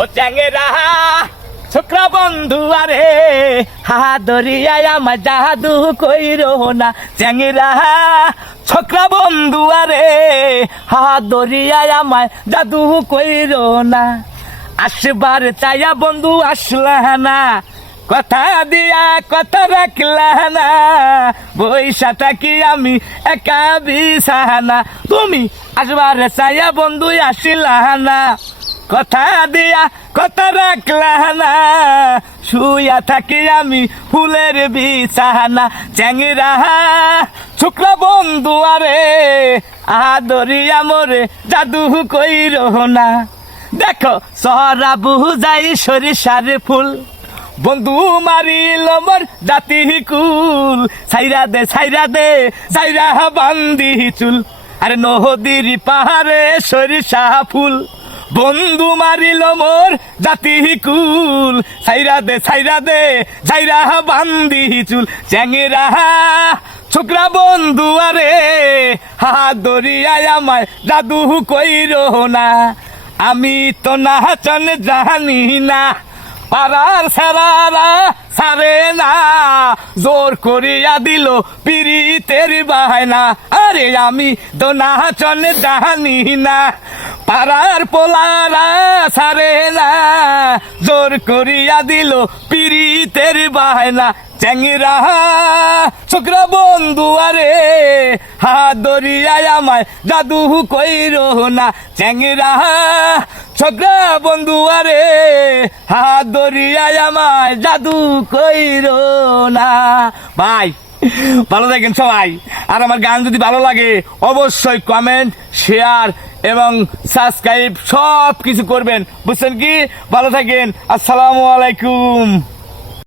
ও চ্যাংরা ছোকরা বন্ধু আরে হাদরিয়ায় আমার জাদু কইরো না চ্যাংরা ছোকরা বন্ধু আরে হাদরিয়ায় আমার জাদু কইরো না আসবার চাইয়া বন্ধু আসলা না কথা দিয়া কথা রাখলা না বৈশাটা কি আমি একা বিছানা তুমি আসবার চাইয়া বন্ধু আসিলা না কথা দিয়া কথা রাখলা না শুয়া থাকি আমি ফুলের বিছানা চ্যাংরা ছোকরা বন্ধু আরে আদরিয়া মোরে জাদু কইরো না দেখো সরা বুঝাই সরিষার ফুল বন্ধু মারিল মোর জাতি কুল সাইরা দে সাইরা বান্দি চুল আরে নদীর পাহাড়ে সরিষা ফুল বন্ধু মারিল মোর জাতি কুল সাইরা দে সাইরা বান্দি চুল চ্যাংরা ছোকরা বন্ধু আরে হাদরিয়ায় আমায় জাদু কইরো না আমি তো নাচন জানি না পাড়ার সারারা সারে না জোর করিয়া দিল পিরিতের বাহানা আরে আমি তো নাচন জানি না পাড়ার পোলারা সারে না জোর করিয়া দিল পিরিতের বাহানা চ্যাংরা ছোকরা বন্ধু আরে হাদরিয়ায় আমায় জাদু কইরো না চ্যাংরা ছোকরা বন্ধু আরে হাদরিয়ায় আমায় জাদু কইরো না ভাই ভালো থাকেন সবাই আর আমার গান যদি ভালো লাগে অবশ্যই কমেন্ট শেয়ার এবং সাবস্ক্রাইব সব কিছু করবেন বুঝছেন কি ভালো থাকেন আসসালামু আলাইকুম।